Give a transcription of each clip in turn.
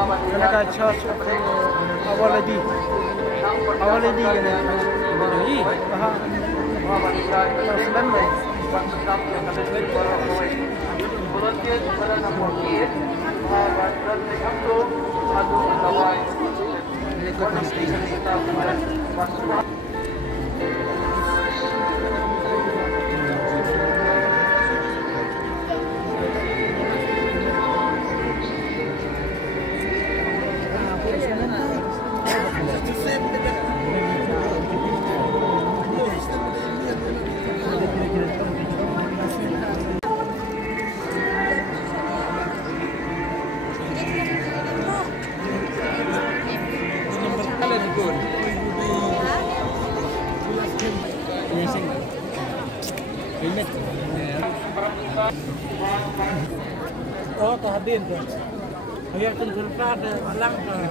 Mereka charge awal lagi kan? Oh, tahdin tu. Ayat terserah lang lah.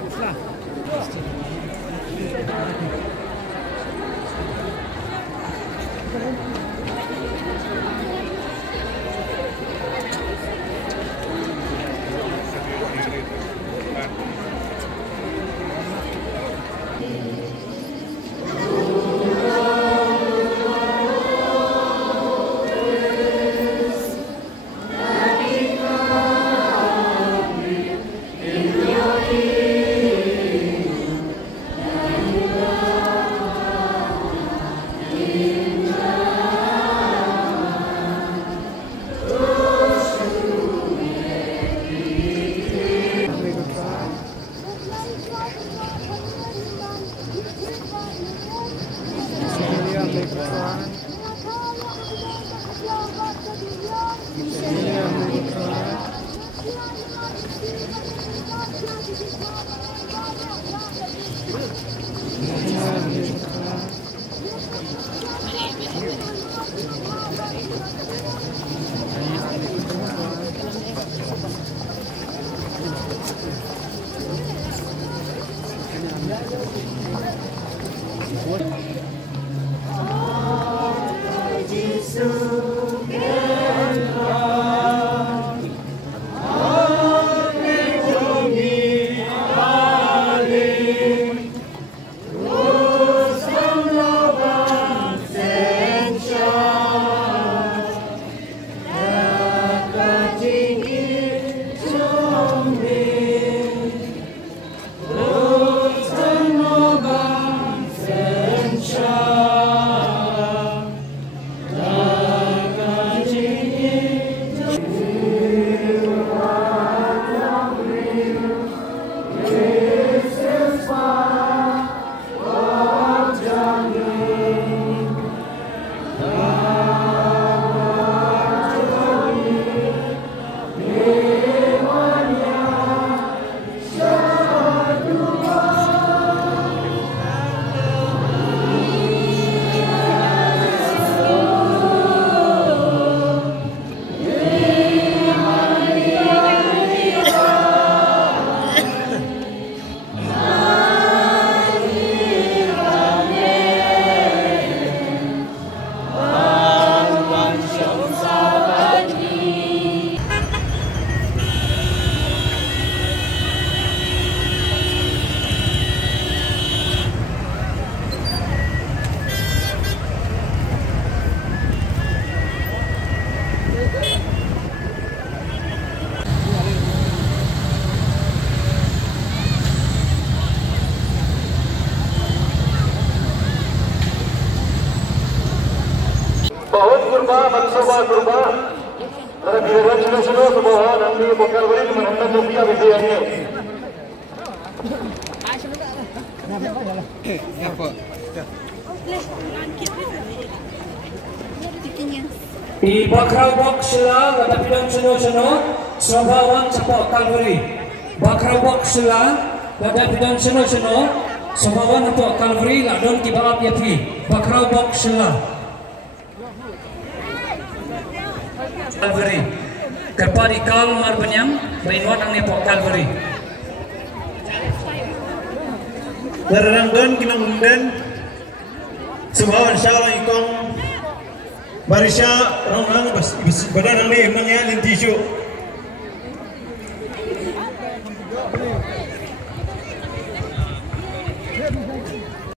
Bangsa kurba, terhadap sudah sebuah nanti bakal beri menambah rupiah biayanya. Di Bakrau Box sila, tetapi dan suno Sobawan Cepat Kalvari. Bakrau Box sila, tetapi dan suno Sobawan Cepat Kalvari. Ladon kibarap yapi. Bakrau Box sila. Kalvari. Kerpa di kal marbanyang, berinwat ang nepok Kalvari. Laranggan kinangundan, Sobawan Syarang ikong Barisya orang-orang badan ang name nang yan yung tissue.